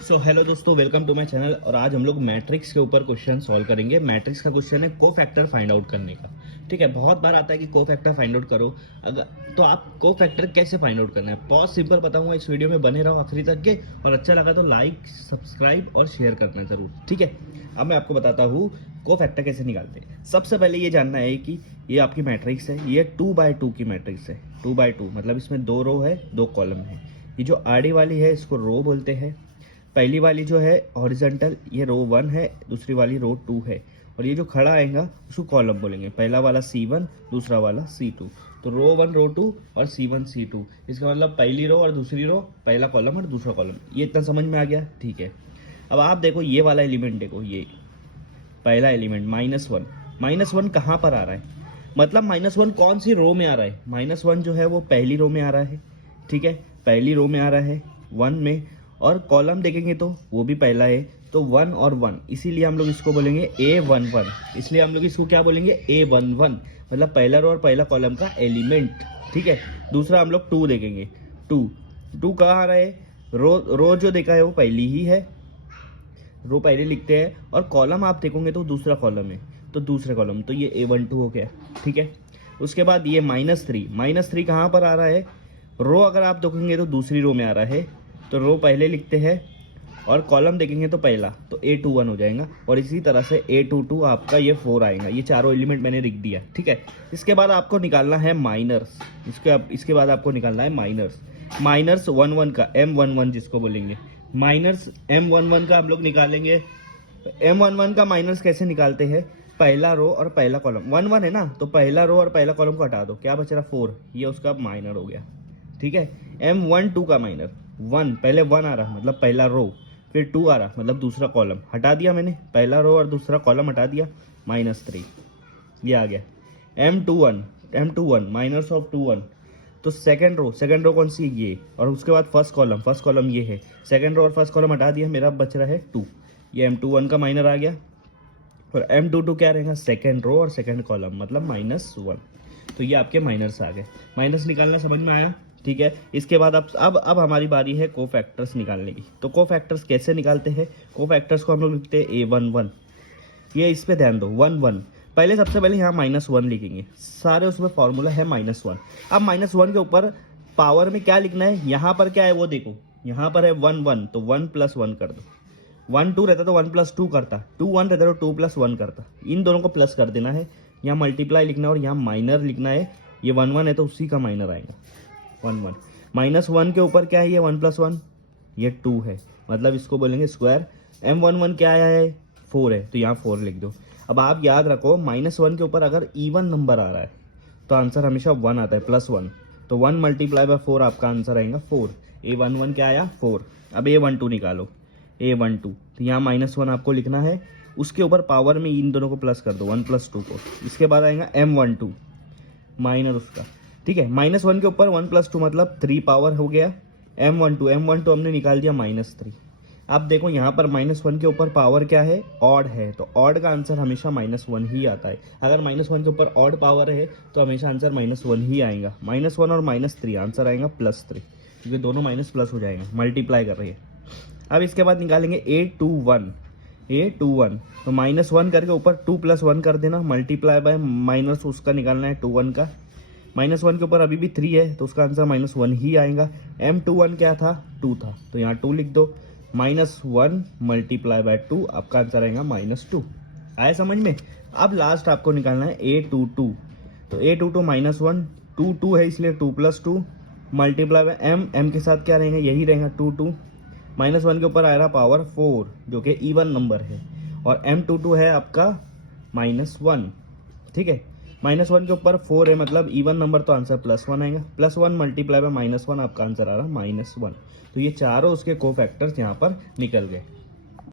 So hello दोस्तों, welcome to my channel. और आज हम लोग मैट्रिक्स के ऊपर क्वेश्चन सॉल्व करेंगे। मैट्रिक्स का क्वेश्चन है को फैक्टर फाइंड आउट करने का। ठीक है, बहुत बार आता है कि को फैक्टर फाइंड आउट करो। अगर तो आप को फैक्टर कैसे फाइंड आउट करना है बहुत सिंपल बताऊंगा। इस वीडियो में बने रहो आखिरी तक के, और अच्छा लगा तो लाइक सब्सक्राइब और शेयर करना जरूर। ठीक है, अब मैं आपको बताता हूँ को फैक्टर कैसे निकालते हैं। सबसे पहले ये जानना है कि ये आपकी मैट्रिक्स है, ये 2x2 की मैट्रिक्स है। 2x2 मतलब इसमें 2 रो है 2 कॉलम है। ये जो आड़ी वाली है इसको रो बोलते हैं। पहली वाली जो है हॉरिजॉन्टल, ये रो 1 है, दूसरी वाली रो 2 है। और ये जो खड़ा आएगा उसको कॉलम बोलेंगे। पहला वाला C1, दूसरा वाला C2। तो रो 1 रो 2 और C1 C2, इसका मतलब पहली रो और दूसरी रो, पहला कॉलम और दूसरा कॉलम। ये इतना समझ में आ गया? ठीक है। अब आप देखो ये वाला एलिमेंट, देखो ये पहला एलिमेंट -1। -1 कहाँ पर आ रहा है? मतलब -1 कौन सी रो में आ रहा है? -1 जो है वो पहली रो में आ रहा है। ठीक है, पहली रो में आ रहा है 1 में। और कॉलम देखेंगे तो वो भी पहला है, तो 1 और 1, इसीलिए हम लोग इसको बोलेंगे A11। इसलिए हम लोग इसको क्या बोलेंगे? A11, मतलब पहला रो और पहला कॉलम का एलिमेंट। ठीक है, दूसरा हम लोग 2 देखेंगे। 2 कहाँ आ रहा है? रो जो देखा है वो पहली ही है, रो पहले लिखते हैं। और कॉलम आप देखोगे तो दूसरा कॉलम है, तो दूसरे कॉलम, तो ये A12 हो गया। ठीक है, उसके बाद ये -3 कहाँ पर आ रहा है? रो अगर आप देखेंगे तो दूसरी रो में आ रहा है, तो रो पहले लिखते हैं और कॉलम देखेंगे तो पहला, तो A21 हो जाएगा। और इसी तरह से A22 आपका ये 4 आएगा। ये चारों एलिमेंट मैंने लिख दिया। ठीक है, इसके बाद आपको निकालना है माइनर्स। इसके बाद आपको निकालना है माइनर्स 11 का, M11 जिसको बोलेंगे। माइनर्स M11 का हम लोग निकालेंगे। M11 का माइनर्स कैसे निकालते हैं? पहला रो और पहला कॉलम, 1 1 है ना, तो पहला रो और पहला कॉलम को हटा दो, क्या बच रहा? 4, ये उसका माइनर हो गया। ठीक है, M12 का माइनर 1, पहले 1 आ रहा मतलब पहला रो, फिर 2 आ रहा मतलब दूसरा कॉलम, हटा दिया मैंने, पहला रो और दूसरा कॉलम हटा दिया, -3, ये आ गया। M21 माइनस ऑफ 21, तो सेकंड रो कौन सी? ये। और उसके बाद फर्स्ट कॉलम ये है। सेकंड रो और फर्स्ट कॉलम हटा दिया, मेरा बच रहा है 2, ये M21 का माइनर आ गया। और M22 क्या रहेगा? सेकंड रो और सेकंड कॉलम, मतलब -1। तो ये आपके माइनर्स आ गए। माइनस निकालना समझ में आया? ठीक है, इसके बाद अब हमारी बारी है को फैक्टर्स निकालने की। तो को फैक्टर्स कैसे निकालते हैं? को फैक्टर्स को हम लोग लिखते हैं A11। ये इस पे ध्यान दो, 1 1। पहले सबसे पहले यहाँ -1 लिखेंगे, सारे उसमें फॉर्मूला है -1। अब -1 के ऊपर पावर में क्या लिखना है? यहाँ पर क्या है वो देखो, यहाँ पर है 1 1, तो 1 + 1 कर दो। 1 2 रहता तो 1 + 2 करता, 2 1 रहता तो 2 + 1 करता। इन दोनों को प्लस कर देना है, यहाँ मल्टीप्लाई लिखना है और यहाँ माइनर लिखना है। ये 1 1 है तो उसी का माइनर आएगा 1 1। -1 के ऊपर क्या है? ये 1 + 1, ये 2 है, मतलब इसको बोलेंगे स्क्वायर। M11 क्या आया है? 4 है, तो यहाँ 4 लिख दो। अब आप याद रखो, -1 के ऊपर अगर इवन नंबर आ रहा है तो आंसर हमेशा 1 आता है, +1। तो 1 × 4 आपका आंसर आएगा 4। A11 क्या आया? 4। अब A12 निकालो, A12, तो यहाँ -1 आपको लिखना है, उसके ऊपर पावर में इन दोनों को प्लस कर दो, 1 + 2 को। इसके बाद आएगा M12 माइनर उसका। ठीक है, -1 के ऊपर 1 + 2 मतलब 3 पावर हो गया। M12 हमने निकाल दिया -3। अब देखो यहाँ पर -1 के ऊपर पावर क्या है? ऑड है, तो ऑड का आंसर हमेशा -1 ही आता है। अगर -1 के ऊपर ऑड पावर है तो हमेशा आंसर -1 ही आएगा। -1 और -3 आंसर आएगा +3, क्योंकि दोनों माइनस प्लस हो जाएंगे, मल्टीप्लाई कर रही है। अब इसके बाद निकालेंगे A21। तो -1 करके ऊपर 2 + 1 कर देना, मल्टीप्लाई बाय माइनस उसका निकालना है 21 का। -1 के ऊपर अभी भी 3 है तो उसका आंसर -1 ही आएगा। M21 क्या था? 2 था, तो यहाँ 2 लिख दो। -1 × 2 आपका आंसर आएगा -2। आया समझ में? अब लास्ट आपको निकालना है A22। तो A22 -1, 2 2 है इसलिए 2 + 2 मल्टीप्लाई बाय M के साथ क्या रहेगा? यही रहेगा 2 2। -1 के ऊपर आ रहा पावर 4 जो कि इवन नंबर है, और M22 है आपका -1। ठीक है, -1 के ऊपर 4 है मतलब इवन नंबर, तो आंसर +1 आएगा। +1 मल्टीप्लाई बाय -1 आपका आंसर आ रहा -1। तो ये चारों उसके को फैक्टर्स यहाँ पर निकल गए।